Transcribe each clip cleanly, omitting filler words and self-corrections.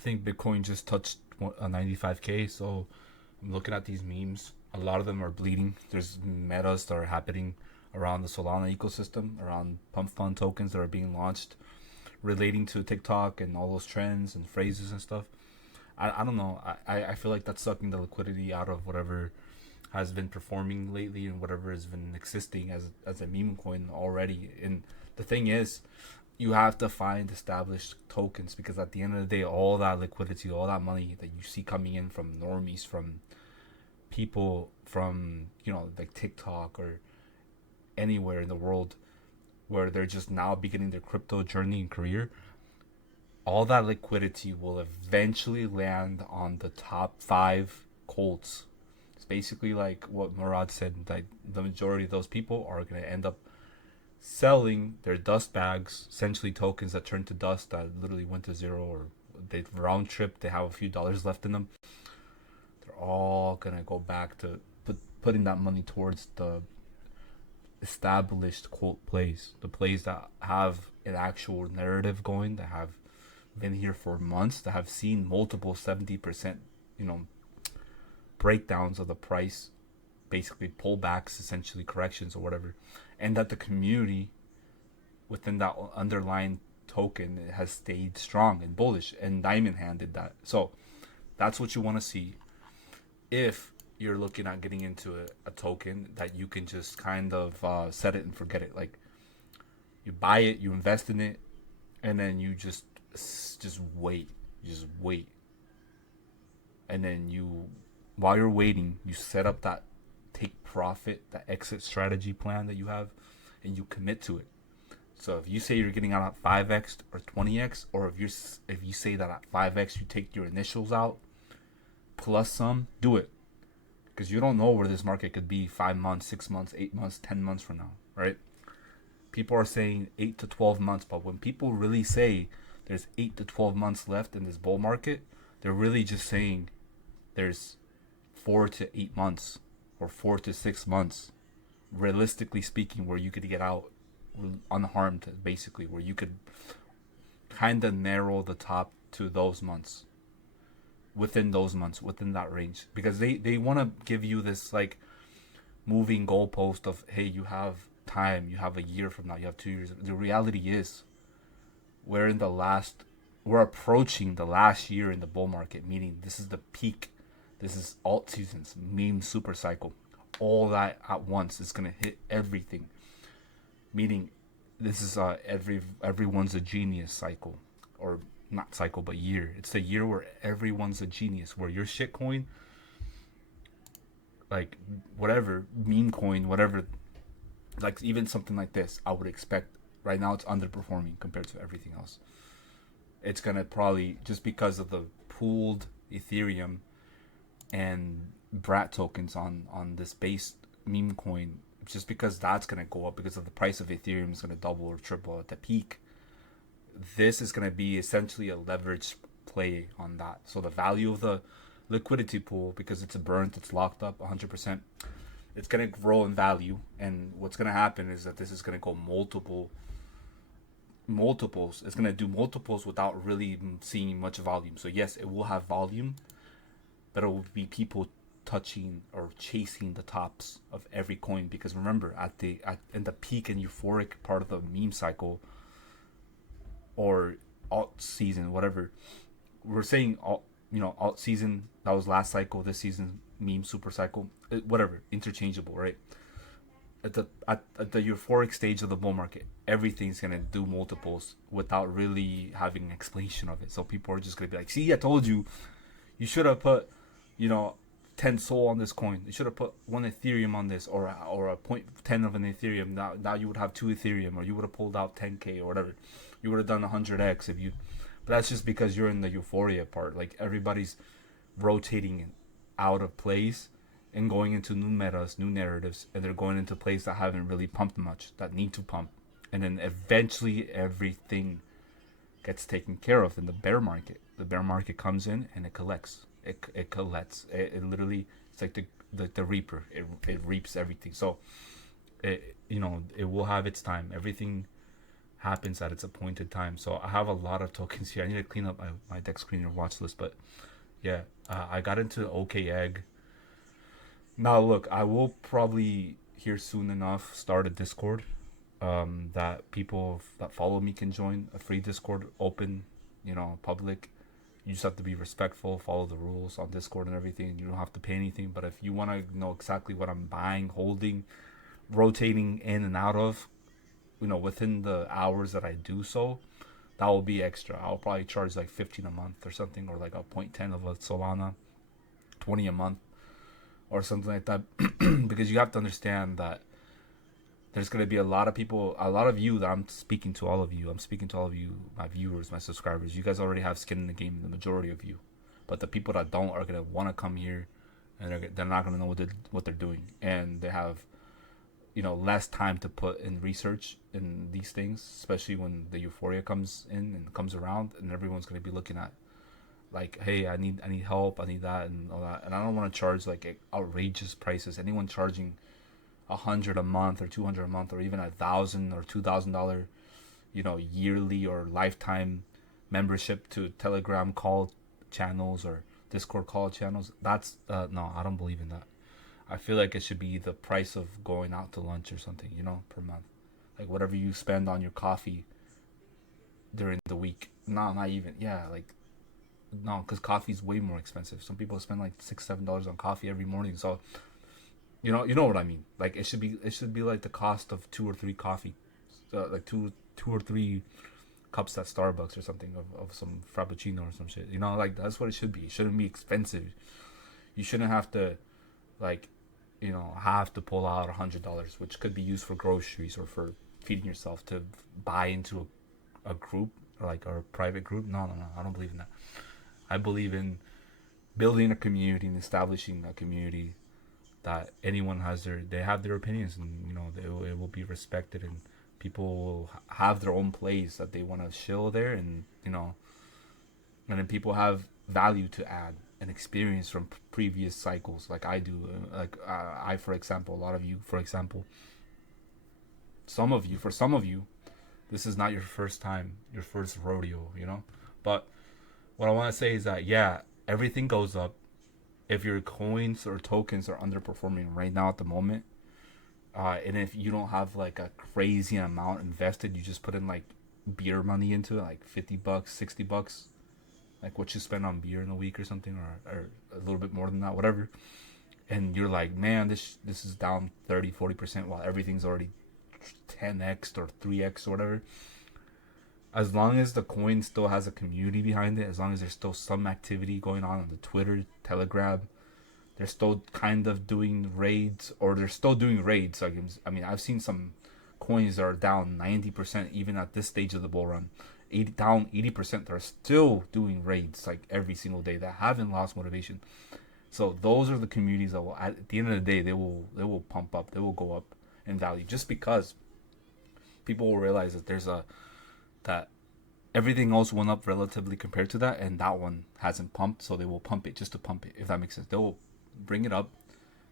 think Bitcoin just touched a 95K. So I'm looking at these memes. A lot of them are bleeding. There's metas that are happening around the Solana ecosystem, around pump fund tokens that are being launched relating to TikTok and all those trends and phrases and stuff. I don't know. I feel like that's sucking the liquidity out of whatever has been performing lately and whatever has been existing as a meme coin already. And the thing is, you have to find established tokens because at the end of the day, all that liquidity, all that money that you see coming in from normies, from people from like TikTok or anywhere in the world where they're just now beginning their crypto journey and career, all that liquidity will eventually land on the top five colts. It's basically like what Murad said, that the majority of those people are going to end up selling their dust bags, essentially tokens that turn to dust that literally went to zero, or they round trip, they have a few dollars left in them. They're all going to go back to putting that money towards the established quote plays, the plays that have an actual narrative going, that have been here for months, that have seen multiple 70%, breakdowns of the price, basically pullbacks, essentially corrections or whatever, and that the community within that underlying token has stayed strong and bullish, and Diamond Hand did that. So that's what you want to see if you're looking at getting into a token that you can just kind of set it and forget it. Like, you buy it, you invest in it, and then you just wait. You just wait. And then while you're waiting, you set up that take profit, that exit strategy plan that you have, and you commit to it. So if you say you're getting out at 5x or 20x, or if you say that at 5x you take your initials out plus some, do it. Because you don't know where this market could be 5 months, 6 months, 8 months, 10 months from now, right? People are saying 8 to 12 months, but when people really say there's 8 to 12 months left in this bull market, they're really just saying there's 4 to 8 months or 4 to 6 months, realistically speaking, where you could get out unharmed, basically, where you could kind of narrow the top to those months. Within those months, within that range, because they want to give you this like moving goalpost of, hey, you have time, you have a year from now, you have 2 years. The reality is we're approaching the last year in the bull market, meaning this is the peak. This is alt seasons, meme super cycle, all that at once is gonna hit everything, meaning this is everyone's a genius cycle, or not cycle, but year. It's the year where everyone's a genius, where your shit coin, like whatever, meme coin, whatever, like even something like this, I would expect right now it's underperforming compared to everything else. It's gonna probably, just because of the pooled Ethereum and Brat tokens on this base meme coin, just because that's gonna go up because of the price of Ethereum is gonna double or triple at the peak. This is going to be essentially a leverage play on that. So the value of the liquidity pool, because it's burnt, it's locked up 100%, it's going to grow in value. And what's going to happen is that this is going to go multiples. It's going to do multiples without really seeing much volume. So yes, it will have volume, but it will be people touching or chasing the tops of every coin. Because remember, in the peak and euphoric part of the meme cycle, or alt season, whatever we're saying, alt season, that was last cycle, this season meme super cycle, whatever, interchangeable, right? At the euphoric stage of the bull market, everything's gonna do multiples without really having an explanation of it. So people are just gonna be like, see, I told you, you should have put 10 Sol on this coin, you should have put 1 Ethereum on this, or a 0.10 of an Ethereum. Now you would have 2 Ethereum, or you would have pulled out 10k or whatever. You would have done 100x if you. But that's just because you're in the euphoria part. Like, everybody's rotating out of plays and going into new metas, new narratives, and they're going into plays that haven't really pumped much, that need to pump. And then eventually everything gets taken care of in the bear market. The bear market comes in and it collects. It collects. It literally, it's like the reaper. It reaps everything. So it will have its time. Everything happens at its appointed time. So I have a lot of tokens here. I need to clean up my deck screener watch list, but yeah, I got into OK Egg. Now look, I will probably here soon enough start a Discord that people that follow me can join, a free Discord, open, public. You just have to be respectful, follow the rules on Discord and everything. You don't have to pay anything. But if you want to know exactly what I'm buying, holding, rotating in and out of, within the hours that I do so, that will be extra. I'll probably charge like 15 a month or something, or like a 0.10 of a Solana, 20 a month or something like that. Because you have to understand that there's going to be a lot of people, a lot of you that I'm speaking to, all of you. I'm speaking to all of you, my viewers, my subscribers. You guys already have skin in the game, the majority of you. But the people that don't are going to want to come here, and they're not going to know what they're doing. And they have, less time to put in research in these things, especially when the euphoria comes in and comes around, and everyone's going to be looking at, like, hey, I need help, I need that and all that. And I don't want to charge like outrageous prices. Anyone charging $100 a month or $200 a month or even $1,000 or $2,000, yearly or lifetime membership to Telegram call channels or Discord call channels, that's no, I don't believe in that. I feel like it should be the price of going out to lunch or something, per month. Like whatever you spend on your coffee during the week. No, not even. Yeah, like, no, because coffee's way more expensive. Some people spend like $6-7 on coffee every morning. So, you know what I mean. Like it should be like the cost of 2 or 3 coffee, like two or three cups at Starbucks or something of some frappuccino or some shit. Like that's what it should be. It shouldn't be expensive. You shouldn't have to, like, have to pull out $100, which could be used for groceries or for feeding yourself, to buy into a group or like a private group. No, I don't believe in that. I believe in building a community and establishing a community that anyone they have their opinions, and it will be respected, and people will have their own place that they want to chill there, and and then people have value to add and experience from previous cycles, like I do. Like I, for example, a lot of you, for example, for some of you, this is not your first time, your first rodeo, But what I want to say is that, yeah, everything goes up. If your coins or tokens are underperforming right now at the moment, and if you don't have like a crazy amount invested, you just put in like beer money into it, like $50, $60, like what you spend on beer in a week or something, or a little bit more than that, whatever. And you're like, man, this is down 30-40% while everything's already 10x or 3x or whatever. As long as the coin still has a community behind it, as long as there's still some activity going on the Twitter, Telegram, they're still kind of doing raids, or they're still doing raids. Like, I mean, I've seen some coins that are down 90% even at this stage of the bull run. Down 80%, they're still doing raids like every single day, that haven't lost motivation. So those are the communities that will, at the end of the day, they will pump up, they will go up in value, just because people will realize that that everything else went up relatively compared to that, and that one hasn't pumped, so they will pump it just to pump it, if that makes sense. They will bring it up,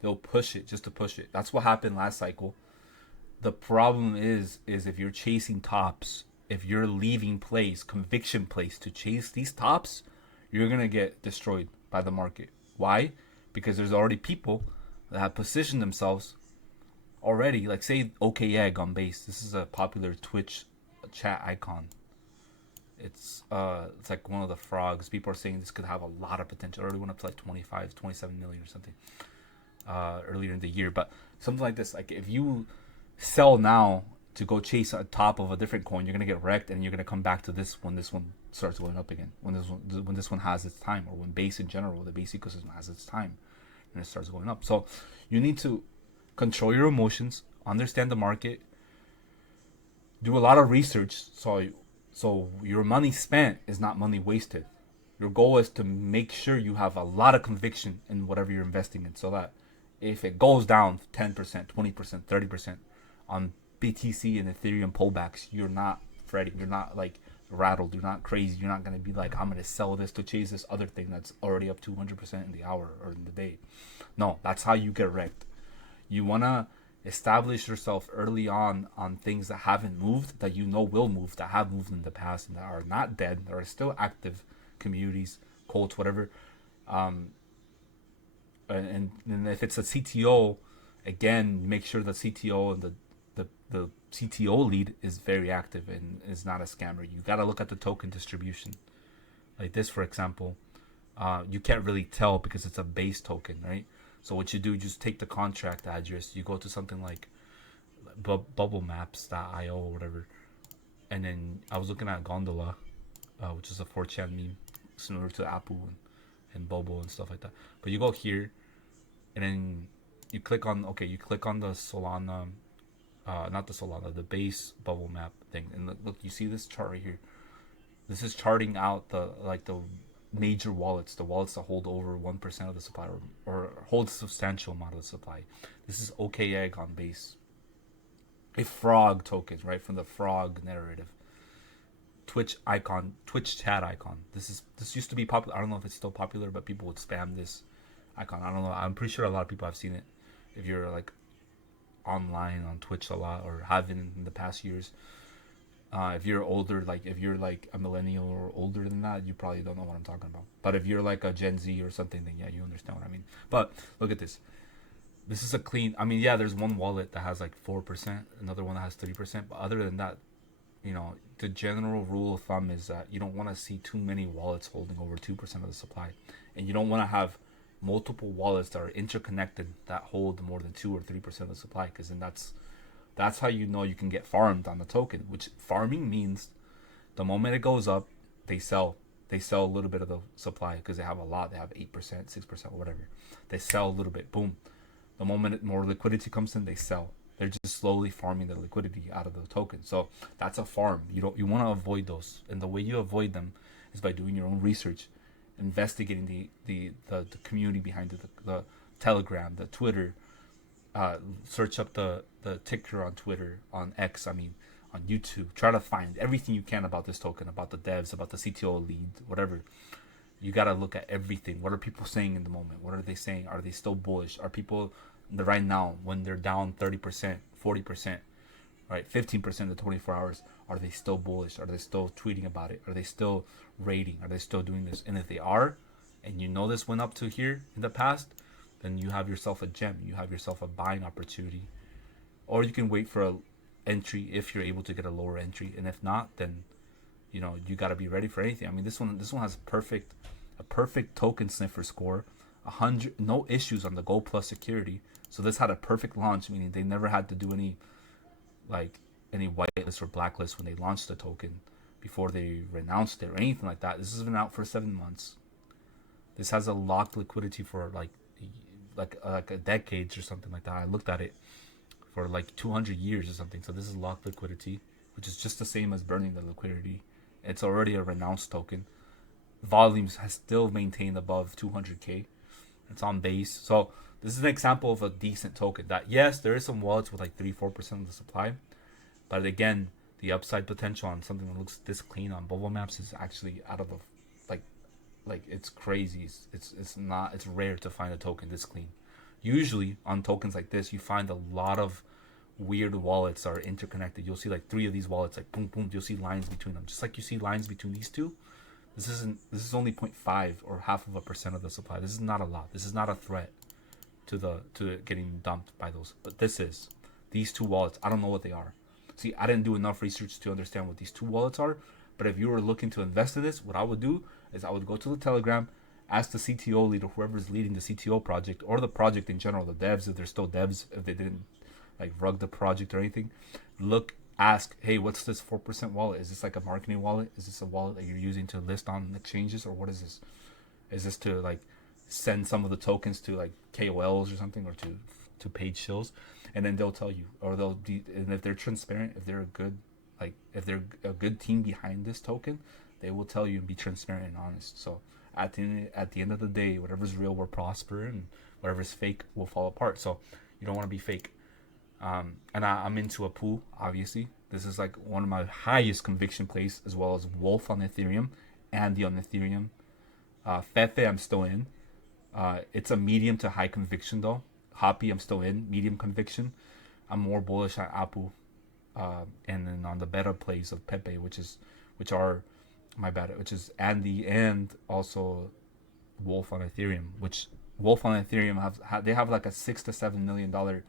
they'll push it just to push it. That's what happened last cycle. The problem is if you're chasing tops, if you're leaving plays, conviction plays to chase these tops, you're gonna get destroyed by the market. Why? Because there's already people that have positioned themselves already. Like, say OK Egg on base. This is a popular Twitch chat icon. It's like one of the frogs. People are saying this could have a lot of potential. It already went up to like 25, 27 million or something earlier in the year. But something like this, like if you sell now to go chase a top of a different coin, you're gonna get wrecked, and you're gonna come back to this when this one starts going up again. When this one has its time, or when base in general, the base ecosystem has its time, and it starts going up. So you need to control your emotions, understand the market, do a lot of research, so your money spent is not money wasted. Your goal is to make sure you have a lot of conviction in whatever you're investing in, so that if it goes down 10%, 20%, 30% on BTC and Ethereum pullbacks, you're not fretting, you're not like rattled, you're not crazy, you're not going to be like, I'm going to sell this to chase this other thing that's already up 200% in the hour or in the day. No, that's how you get wrecked. You want to Establish yourself early on things that haven't moved, that you know will move, that have moved in the past, and that are not dead, that are still active communities, cults, whatever. Um, and if it's a CTO, again, make sure the CTO and the CTO lead is very active and is not a scammer. You got to look at the token distribution. Like this, for example, you can't really tell because it's a base token, right? So what you do, you just take the contract address, you go to something like bubblemaps.io or whatever, and then I was looking at Gondola, which is a 4chan meme, similar to Apple and Bobo and stuff like that. But you go here, and then you click on the Solana, not the Solana, the base bubble map thing, and look, you see this chart right here. This is charting out the major wallets, the wallets that hold over 1% of the supply, or hold a substantial amount of the supply. This is OKEgg on base. A frog token, right, from the frog narrative. Twitch icon, Twitch chat icon. This used to be popular. I don't know if it's still popular, but people would spam this icon. I don't know. I'm pretty sure a lot of people have seen it. If you're like online on Twitch a lot, or have been in the past years. If you're older, like if you're like a millennial or older than that, you probably don't know what I'm talking about. But if you're like a Gen Z or something, then yeah, you understand what I mean. But look at this. This is a clean. I mean, yeah, there's one wallet that has like 4%, another one that has 3%. But other than that, the general rule of thumb is that you don't want to see too many wallets holding over 2% of the supply, and you don't want to have multiple wallets that are interconnected that hold more than 2 or 3% of the supply, because then that's how you know you can get farmed on the token. Which farming means the moment it goes up, they sell a little bit of the supply because they have a lot. They have 8%, 6%, whatever. They sell a little bit. Boom. The moment more liquidity comes in, they sell. They're just slowly farming the liquidity out of the token. So that's a farm. You want to avoid those, and the way you avoid them is by doing your own research, investigating the community behind it, the Telegram, the Twitter. Search up the ticker on Twitter, on X. I mean, on YouTube. Try to find everything you can about this token, about the devs, about the CTO lead, whatever. You gotta look at everything. What are people saying in the moment? What are they saying? Are they still bullish? Are people right now, when they're down 30%, 40%, right, 15% in the 24 hours, are they still bullish? Are they still tweeting about it? Are they still rating? Are they still doing this? And if they are, and you know this went up to here in the past, then you have yourself a gem. You have yourself a buying opportunity. Or you can wait for a entry if you're able to get a lower entry. And if not, then you got to be ready for anything. I mean, this one has a perfect token sniffer score, 100, no issues on the Gold Plus security. So this had a perfect launch, meaning they never had to do any whitelist or blacklist when they launched the token before they renounced it or anything like that. This has been out for 7 months. This has a locked liquidity for like a decades or something like that. I looked at it for like 200 years or something. So this is locked liquidity, which is just the same as burning the liquidity. It's already a renounced token. Volumes has still maintained above 200k. It's on base. So this is an example of a decent token that, yes, there is some wallets with like 3-4% of the supply, but again, the upside potential on something that looks this clean on bubble maps is actually out of the like it's crazy. It's rare to find a token this clean. Usually on tokens like this, you find a lot of weird wallets are interconnected. You'll see like 3 of these wallets, like boom boom. You'll see lines between them, just like you see lines between these two. This is only 0.5 or 0.5% of the supply. This is not a lot. This is not a threat to it getting dumped by those. But these 2 wallets. I don't know what they are. See, I didn't do enough research to understand what these 2 wallets are. But if you were looking to invest in this, what I would do is I would go to the Telegram, ask the CTO leader, whoever's leading the CTO project or the project in general, the devs, if they're still devs, if they didn't like rug the project or anything, ask, hey, what's this 4% wallet? Is this like a marketing wallet? Is this a wallet that you're using to list on exchanges, or what is this? Is this to like send some of the tokens to like KOLs or something, or to paid shills? And then they'll tell you, or and if they're transparent, if they're a good team behind this token, they will tell you and be transparent and honest. So at the end of the day, whatever's real will prosper, and whatever's fake will fall apart. So you don't want to be fake. And I'm into a pool, obviously. This is like one of my highest conviction plays, as well as Wolf on Ethereum and the on Ethereum. Fefe, I'm still in. It's a medium to high conviction though. Hoppy, I'm still in, medium conviction. I'm more bullish on Apple, and then on the better plays of Pepe, which are my bad, which is Andy and also Wolf on Ethereum. Which Wolf on Ethereum they have like a $6 to $7 million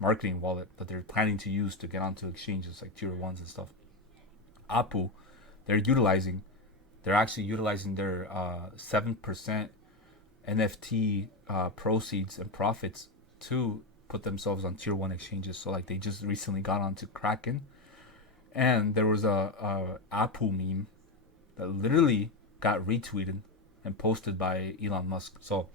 marketing wallet that they're planning to use to get onto exchanges like tier ones and stuff. Apple, they're actually utilizing their 7% NFT proceeds and profits to put themselves on tier one exchanges. So like they just recently got onto Kraken, and there was a Apple meme that literally got retweeted and posted by Elon Musk. So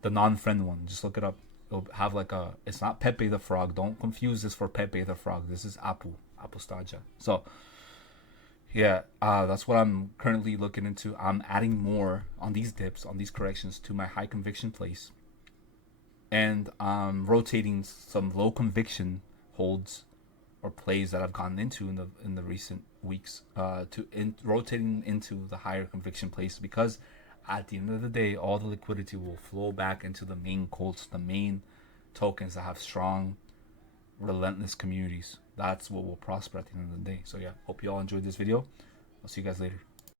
the non-friend one, just look it up. It'll have like it's not Pepe the Frog. Don't confuse this for Pepe the Frog. This is Apple Staja. So yeah, that's what I'm currently looking into. I'm adding more on these dips, on these corrections to my high conviction plays, and rotating some low conviction holds or plays that I've gotten into in the recent weeks, rotating into the higher conviction plays, because at the end of the day, all the liquidity will flow back into the main codes, the main tokens that have strong, relentless communities. That's what will prosper at the end of the day. So yeah, hope you all enjoyed this video. I'll see you guys later.